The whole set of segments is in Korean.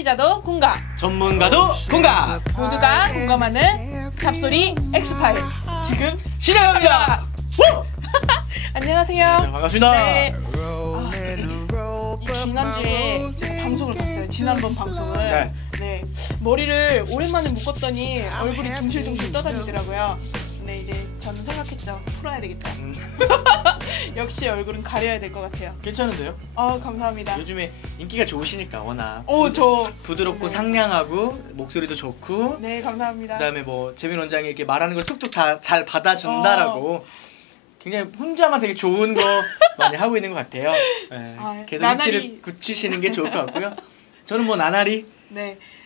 소비자도 공감, 전문가도 공감, 모두가 공감하는 잡소리 엑스파일 지금 시작합니다. 안녕하세요. 반갑습니다. 네. 이 지난주에 제가 방송을 봤어요. 지난번 방송을. 네. 머리를 오랜만에 묶었더니 얼굴이 둥실둥실 떠다니더라고요. 근데 이제 저는 생각했죠. 풀어야 되겠다. 역시 얼굴은 가려야 될 것 같아요. 괜찮은데요? 감사합니다. 요즘에 인기가 좋으시니까 워낙 부드럽고 네. 상냥하고 목소리도 좋고. 네, 감사합니다. 그다음에 뭐 재민 원장이 이렇게 말하는 걸 툭툭 다 잘 받아준다라고 굉장히 혼자만 되게 좋은 거 많이 하고 있는 것 같아요. 네. 계속 나날이... 입지를 굳히시는 게 좋을 것 같고요. 저는 뭐 나날이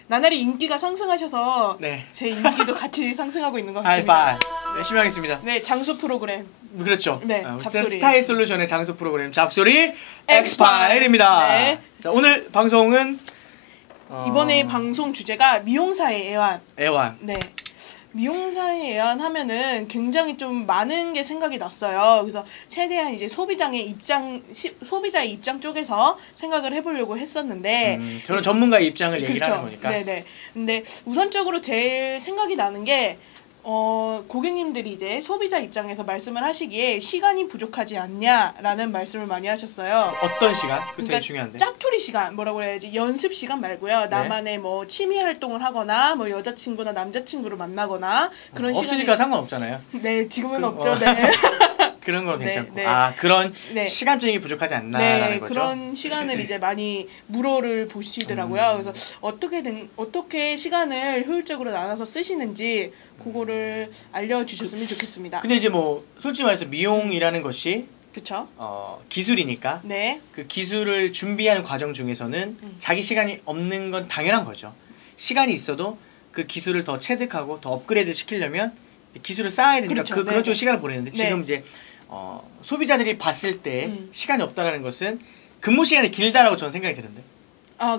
나날이 인기가 상승하셔서 제 인기도 같이 상승하고 있는 것 같습니다. 열심히 하겠습니다. 네, 장수 프로그램. 그렇죠. 네, 잡소리. 스타일 솔루션의 장수 프로그램 잡소리 엑스파일입니다. 네. 자, 오늘 방송은 이번에 방송 주제가 미용사의 애완. 네. 미용사의 애완 하면은 굉장히 좀 많은 게 생각이 났어요. 그래서 최대한 이제 소비자의 입장 쪽에서 생각을 해보려고 했었는데 저는 전문가의 입장을 얘기를 그렇죠. 하는 거니까. 네네. 근데 우선적으로 제일 생각이 나는 게 고객님들이 이제 소비자 입장에서 말씀을 하시기에 시간이 부족하지 않냐라는 말씀을 많이 하셨어요. 어떤 시간? 그게 그러니까 되게 중요한데. 짜투리 시간, 뭐라고 해야지, 연습 시간 말고요. 나만의 뭐 취미 활동을 하거나 뭐 여자친구나 남자친구를 만나거나 그런 시간이 없으니까 상관없잖아요. 네, 지금은 없죠. 네. 그런 건 괜찮고. 네. 그런 시간적인 게 부족하지 않나라는 거죠. 그런 시간을 이제 많이 물어를 보시더라고요. 그래서 어떻게 시간을 효율적으로 나눠서 쓰시는지 그거를 알려주셨으면 좋겠습니다. 근데 이제 뭐 솔직히 말해서 미용이라는 것이 그렇죠. 기술이니까 그 기술을 준비하는 과정 중에서는 자기 시간이 없는 건 당연한 거죠. 시간이 있어도 그 기술을 더 체득하고 더 업그레이드 시키려면 기술을 쌓아야 되니까 그렇죠. 그런 쪽 시간을 보내는데 지금 이제 소비자들이 봤을 때 시간이 없다라는 것은 근무 시간이 길다라고 저는 생각이 드는데.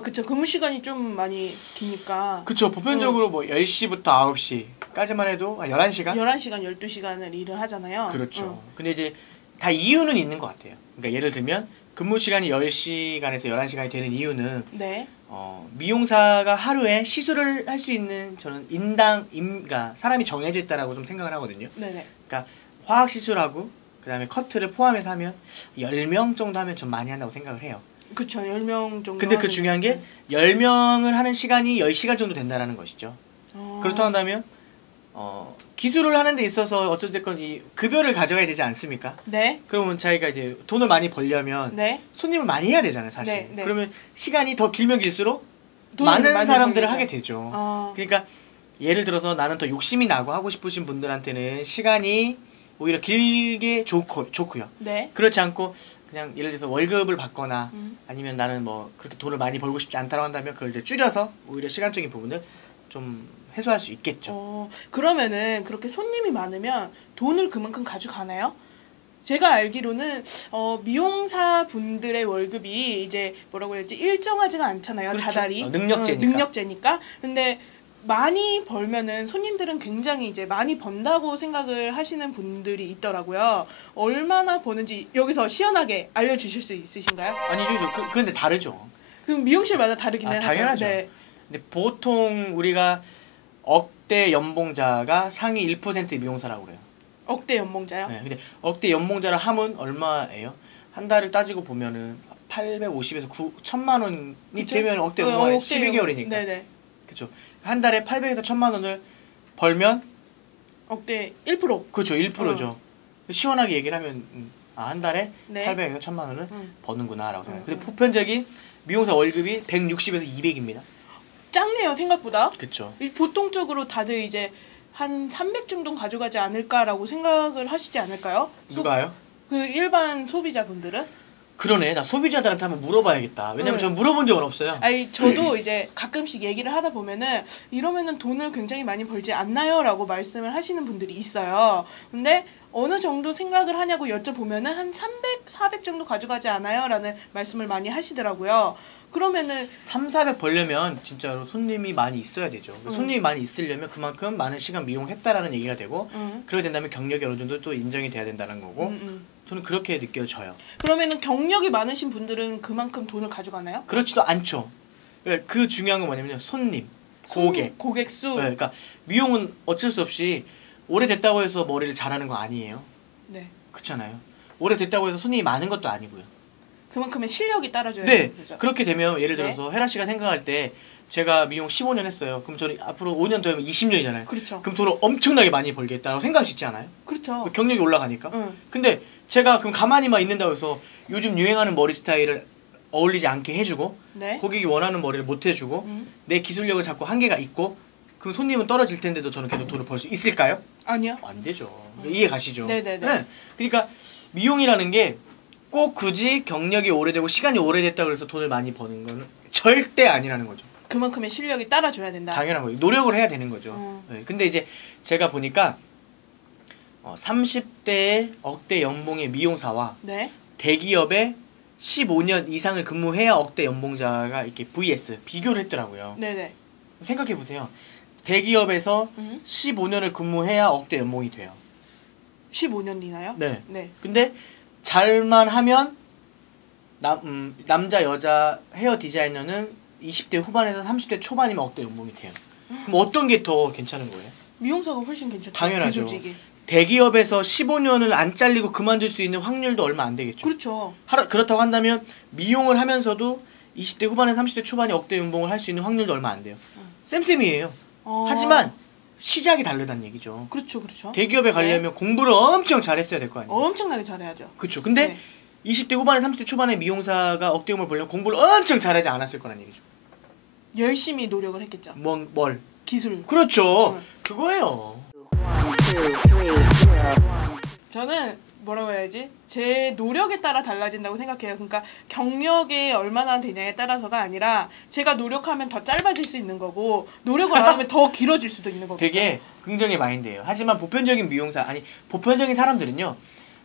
그쵸. 근무 시간이 좀 많이 기니까. 그쵸. 보편적으로 뭐 10시부터 9시까지만 해도 11시간? 11시간, 12시간을 일을 하잖아요. 그렇죠. 근데 이제 다 이유는 있는 것 같아요. 그러니까 예를 들면 근무 시간이 10시간에서 11시간이 되는 이유는 미용사가 하루에 시술을 할 수 있는 저는 그러니까 사람이 정해져 있다라고 좀 생각을 하거든요. 네네. 그러니까 화학 시술하고 그다음에 커트를 포함해서 하면 10명 정도 하면 좀 많이 한다고 생각을 해요. 그쵸. 10명 정도. 근데 그 중요한 게 10명을 하는 시간이 10시간 정도 된다라는 것이죠. 그렇다고 한다면 기술을 하는 데 있어서 어쨌든 이 급여를 가져가야 되지 않습니까? 네. 그러면 자기가 이제 돈을 많이 벌려면 손님을 많이 해야 되잖아요, 사실. 그러면 시간이 더 길면 길수록 많은 사람들을 하게 되죠. 그러니까 예를 들어서 나는 더 욕심이 나고 하고 싶으신 분들한테는 시간이 오히려 길게 좋고요. 그렇지 않고 그냥 예를 들어서 월급을 받거나 아니면 나는 뭐 그렇게 돈을 많이 벌고 싶지 않다고 한다면 그걸 이제 줄여서 오히려 시간적인 부분을 좀 해소할 수 있겠죠. 그러면은 그렇게 손님이 많으면 돈을 그만큼 가져가나요? 제가 알기로는 미용사 분들의 월급이 이제 뭐라고 해야지 일정하지가 않잖아요. 그렇죠. 다달이 능력제니까. 근데 많이 벌면은 손님들은 굉장히 이제 많이 번다고 생각을 하시는 분들이 있더라고요. 얼마나 버는지 여기서 시원하게 알려주실 수 있으신가요? 아니죠. 근데 다르죠. 그럼 미용실마다 다르긴 하죠. 당연하죠. 근데 보통 우리가 억대 연봉자가 상위 1% 미용사라고 그래요. 억대 연봉자요? 네. 근데 억대 연봉자를 하면 얼마예요? 한 달을 따지고 보면은 850에서 1000만 원이 되면 억대 연봉이 12개월이니까. 네네. 그렇죠. 한 달에 800에서 1000만 원을 벌면 억대 1%. 그렇죠. 1%죠. 시원하게 얘기를 하면 한 달에 800에서 1000만 원을 버는구나라고 생각해요. 근데 보편적인 미용사 월급이 160에서 200입니다. 작네요, 생각보다. 그렇죠. 보통적으로 다들 이제 한 300 정도 가져가지 않을까라고 생각을 하시지 않을까요? 누가요? 그 일반 소비자분들은? 그러네. 나 소비자들한테 한번 물어봐야겠다. 왜냐면 저는 물어본 적은 없어요. 저도 이제 가끔씩 얘기를 하다 보면은 이러면은 돈을 굉장히 많이 벌지 않나요? 라고 말씀을 하시는 분들이 있어요. 근데 어느 정도 생각을 하냐고 여쭤보면은 한 300, 400 정도 가져가지 않아요? 라는 말씀을 많이 하시더라고요. 그러면은 400 벌려면 진짜로 손님이 많이 있어야 되죠. 손님이 많이 있으려면 그만큼 많은 시간 미용했다라는 얘기가 되고 그러게 된다면 경력이 어느 정도 또 인정이 돼야 된다는 거고 저는 그렇게 느껴져요. 그러면은 경력이 많으신 분들은 그만큼 돈을 가져가나요? 그렇지도 않죠. 그러니까 그 중요한 건 뭐냐면요. 손님, 고객. 고객 수. 네, 그러니까 미용은 어쩔 수 없이 오래됐다고 해서 머리를 잘하는 거 아니에요. 네. 그렇잖아요. 오래됐다고 해서 손님이 많은 것도 아니고요. 그만큼의 실력이 따라줘야 네. 되는 거죠. 그렇게 되면 예를 들어서 헤라 씨가 생각할 때 제가 미용 15년 했어요. 그럼 저는 앞으로 5년 더 하면 20년이잖아요. 그렇죠. 그럼 돈을 엄청나게 많이 벌겠다고 생각할 수 있지 않아요? 그렇죠. 경력이 올라가니까. 응. 근데 제가 그럼 가만히만 있는다고 해서 요즘 유행하는 머리 스타일을 어울리지 않게 해주고 네. 고객이 원하는 머리를 못 해주고 내 기술력을 자꾸 한계가 있고 그럼 손님은 떨어질 텐데도 저는 계속 돈을 벌 수 있을까요? 아니요. 안 되죠. 이해 가시죠? 네네네. 네. 그러니까 미용이라는 게 꼭 굳이 경력이 오래되고 시간이 오래됐다고 해서 돈을 많이 버는 거는 절대 아니라는 거죠. 그만큼의 실력이 따라줘야 된다. 당연한 거예요. 노력을 해야 되는 거죠. 네. 근데 이제 제가 보니까 30대의 억대 연봉의 미용사와 네. 대기업의 15년 이상을 근무해야 억대 연봉자가 이렇게 vs 비교를 했더라고요. 네네. 생각해 보세요. 대기업에서 15년을 근무해야 억대 연봉이 돼요. 15년이나요? 네. 네. 근데 잘만 하면 남자 여자 헤어 디자이너는 20대 후반에서 30대 초반이면 억대 연봉이 돼요. 그럼 어떤 게 더 괜찮은 거예요? 미용사가 훨씬 괜찮죠. 당연하죠. 기술직이. 대기업에서 15년을 안 잘리고 그만둘 수 있는 확률도 얼마 안 되겠죠. 그렇죠. 그렇다고 한다면 미용을 하면서도 20대 후반에서 30대 초반이 억대 연봉을 할 수 있는 확률도 얼마 안 돼요. 쌤쌤이에요. 하지만 시작이 다르다는 얘기죠. 그렇죠, 그렇죠. 대기업에 가려면 공부를 엄청 잘했어야 될 거 아니에요. 엄청나게 잘해야죠. 그렇죠. 근데 네. 20대 후반에 30대 초반에 미용사가 억대 연봉을 벌려면 공부를 엄청 잘하지 않았을 거란 얘기죠. 열심히 노력을 했겠죠. 뭘? 기술. 그렇죠. 그거예요. 저는 뭐라고 해야지? 제 노력에 따라 달라진다고 생각해요. 그러니까 경력이 얼마나 되냐에 따라서가 아니라 제가 노력하면 더 짧아질 수 있는 거고 노력을 안 하면 더 길어질 수도 있는 거고. 되게 긍정의 마인드예요. 하지만 보편적인 보편적인 사람들은요.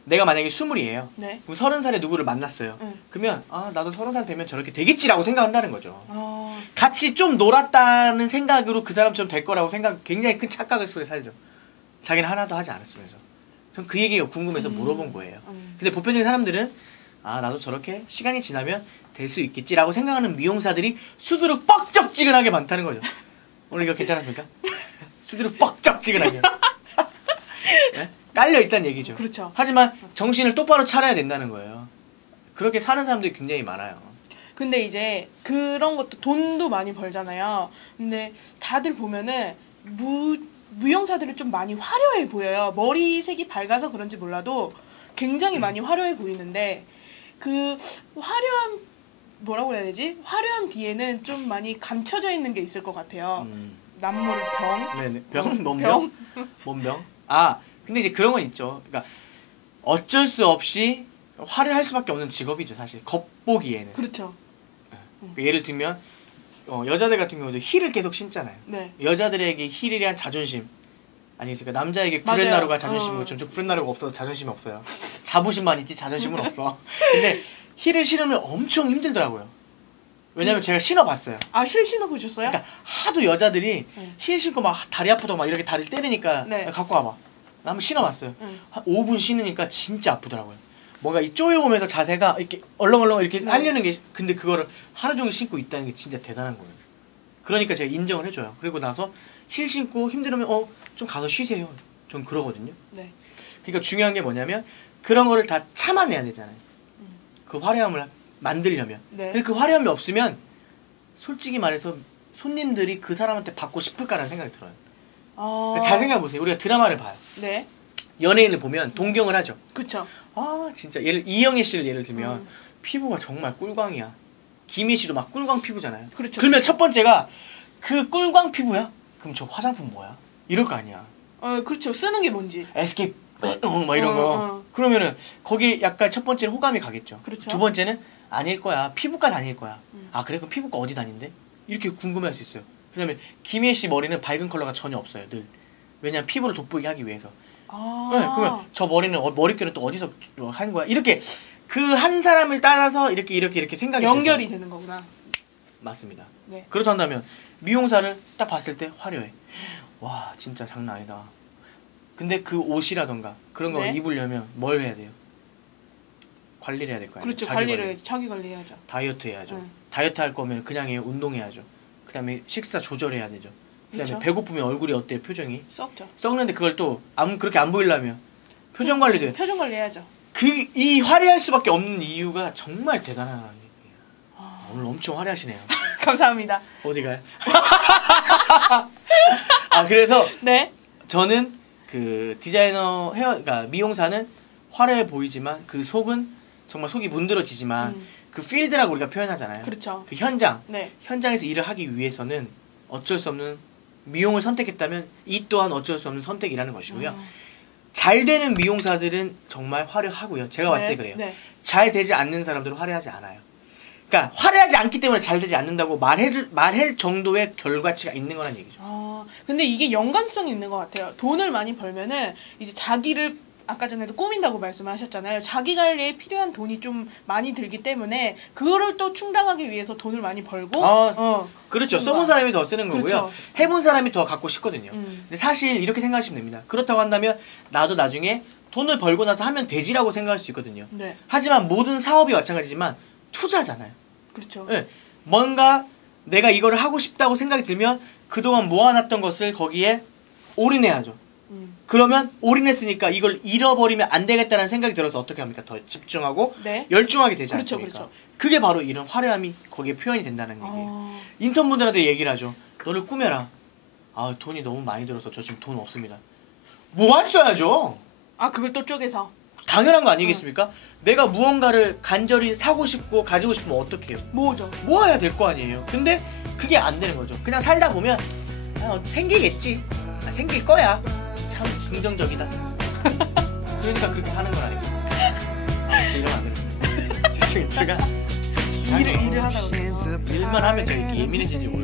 내가 만약에 20이에요. 네. 그럼 30살에 누구를 만났어요. 그러면 나도 30살 되면 저렇게 되겠지라고 생각한다는 거죠. 같이 좀 놀았다는 생각으로 그 사람처럼 될 거라고 굉장히 큰 착각을 속에 살죠. 자기는 하나도 하지 않았으면서. 전 그 얘기가 궁금해서 물어본 거예요. 근데 보편적인 사람들은 나도 저렇게 시간이 지나면 될 수 있겠지라고 생각하는 미용사들이 수두룩 뻑적지근하게 많다는 거죠. 오늘 이거 괜찮았습니까? 수두룩 뻑적지근하게. 네? 깔려있다는 얘기죠. 그렇죠. 하지만 정신을 똑바로 차려야 된다는 거예요. 그렇게 사는 사람들이 굉장히 많아요. 근데 이제 그런 것도 돈도 많이 벌잖아요. 근데 다들 보면은 무용사들이 좀 많이 화려해 보여요. 머리색이 밝아서 그런지 몰라도 굉장히 많이 화려해 보이는데 그 화려함 뭐라고 해야 되지? 화려함 뒤에는 좀 많이 감춰져 있는 게 있을 것 같아요. 남모를 병. 네네. 뭔 병? 뭔 병? 근데 이제 그런 건 있죠. 그러니까 어쩔 수 없이 화려할 수밖에 없는 직업이죠, 사실. 겉보기에는. 그렇죠. 그러니까 예를 들면 여자들 같은 경우도 힐을 계속 신잖아요. 네. 여자들에게 힐에 대한 자존심 아니겠습니까? 남자에게 구렛나루가 자존심인 것처럼 저 구렛나루가 없어도 자존심이 없어요. 자부심만 있지 자존심은 없어. 근데 힐을 신으면 엄청 힘들더라고요. 왜냐면 제가 신어봤어요. 힐 신어보셨어요? 그러니까 하도 여자들이 힐 신고 막 다리 아프다고 막 이렇게 다리를 때리니까 갖고 와봐. 나 한번 신어봤어요. 한 5분 신으니까 진짜 아프더라고요. 뭔가 이 쪼여오면서 자세가 이렇게 얼렁얼렁 이렇게 하려는 게 근데 그거를 하루 종일 신고 있다는 게 진짜 대단한 거예요. 그러니까 제가 인정을 해줘요. 그리고 나서 힐 신고 힘들으면 좀 가서 쉬세요. 전 그러거든요. 네. 그러니까 중요한 게 뭐냐면 그런 거를 다 참아내야 되잖아요. 그 화려함을 만들려면. 네. 근데 그 화려함이 없으면 솔직히 말해서 손님들이 그 사람한테 받고 싶을까라는 생각이 들어요. 그러니까 잘 생각해보세요. 우리가 드라마를 봐요. 네. 연예인을 보면 동경을 하죠. 그쵸. 진짜 이영애 씨를 예를 들면 피부가 정말 꿀광이야. 김희 씨도 막 꿀광 피부잖아요. 그렇죠. 그러면 첫 번째가 그 꿀광 피부야? 그럼 저 화장품 뭐야? 이럴 거 아니야. 그렇죠. 쓰는 게 뭔지. SK 막 이런 거. 그러면은 거기 약간 첫 번째는 호감이 가겠죠. 그렇죠. 두 번째는 아닐 거야. 피부과 다닐 거야. 그래? 그럼 피부과 어디 다닌대? 이렇게 궁금해할 수 있어요. 그다음에 김희 씨 머리는 밝은 컬러가 전혀 없어요. 늘. 왜냐면 피부를 돋보이게 하기 위해서. 네, 그러면 저 머릿결은 또 어디서 한 거야? 이렇게 그 한 사람을 따라서 이렇게 생각이 연결이 되는 거구나. 맞습니다. 네. 그렇다면 미용사를 딱 봤을 때 화려해. 와 진짜 장난 아니다. 근데 그 옷이라던가 그런 걸 입으려면 뭘 해야 돼요? 관리를 해야 될 거 아니에요. 그렇죠. 자기 관리해야죠. 다이어트 해야죠. 응. 다이어트 할 거면 그냥 해요. 운동해야죠. 그다음에 식사 조절해야 되죠. 그다음에 그렇죠. 배고프면 얼굴이 어때요? 표정이 썩죠. 썩는데 그걸 또 그렇게 안 보이려면 표정 관리도 표정 관리해야죠. 이 화려할 수밖에 없는 이유가 정말 대단한 얘기예요. 오늘 엄청 화려하시네요. 감사합니다. 어디 가요? 그래서 네. 저는 그 디자이너 그러니까 미용사는 화려해 보이지만 그 속은 정말 속이 문드러지지만 그 필드라고 우리가 표현하잖아요. 그렇죠. 그 현장. 네. 현장에서 일을 하기 위해서는 어쩔 수 없는 미용을 선택했다면 이 또한 어쩔 수 없는 선택이라는 것이고요. 잘 되는 미용사들은 정말 화려하고요. 제가 봤을 때 그래요. 네. 잘 되지 않는 사람들은 화려하지 않아요. 그러니까 화려하지 않기 때문에 잘 되지 않는다고 말할 정도의 결과치가 있는 거란 얘기죠. 근데 이게 연관성이 있는 것 같아요. 돈을 많이 벌면은 이제 자기를 아까 전에도 꾸민다고 말씀하셨잖아요. 자기 관리에 필요한 돈이 좀 많이 들기 때문에 그거를 또 충당하기 위해서 돈을 많이 벌고 그렇죠. 써본 사람이 더 쓰는 거고요. 그렇죠. 해본 사람이 더 갖고 싶거든요. 근데 사실 이렇게 생각하시면 됩니다. 그렇다고 한다면 나도 나중에 돈을 벌고 나서 하면 되지라고 생각할 수 있거든요. 네. 하지만 모든 사업이 마찬가지지만 투자잖아요. 그렇죠. 네. 뭔가 내가 이거를 하고 싶다고 생각이 들면 그동안 모아놨던 것을 거기에 올인해야죠. 그러면 올인했으니까 이걸 잃어버리면 안 되겠다는 생각이 들어서 어떻게 합니까? 더 집중하고 네. 열중하게 되지 그렇죠, 않습니까? 그렇죠. 그게 바로 이런 화려함이 거기에 표현이 된다는 얘기예요. 인턴분들한테 얘기를 하죠. 너를 꾸며라. 돈이 너무 많이 들어서 저 지금 돈 없습니다. 모았어야죠. 그걸 또 쪼개서. 당연한 거 아니겠습니까? 내가 무언가를 간절히 사고 싶고 가지고 싶으면 어떻게 해요? 모아야 될 거 아니에요. 근데 그게 안 되는 거죠. 그냥 살다 보면 생기겠지. 생길 거야. 참 긍정적이다. 그러니까 그렇게 사는 건 아니고. 이러면 안 됩니다. 제가 일을 하다 보면 일만 하면 제가 이렇게 예민해지는지 모르겠어요.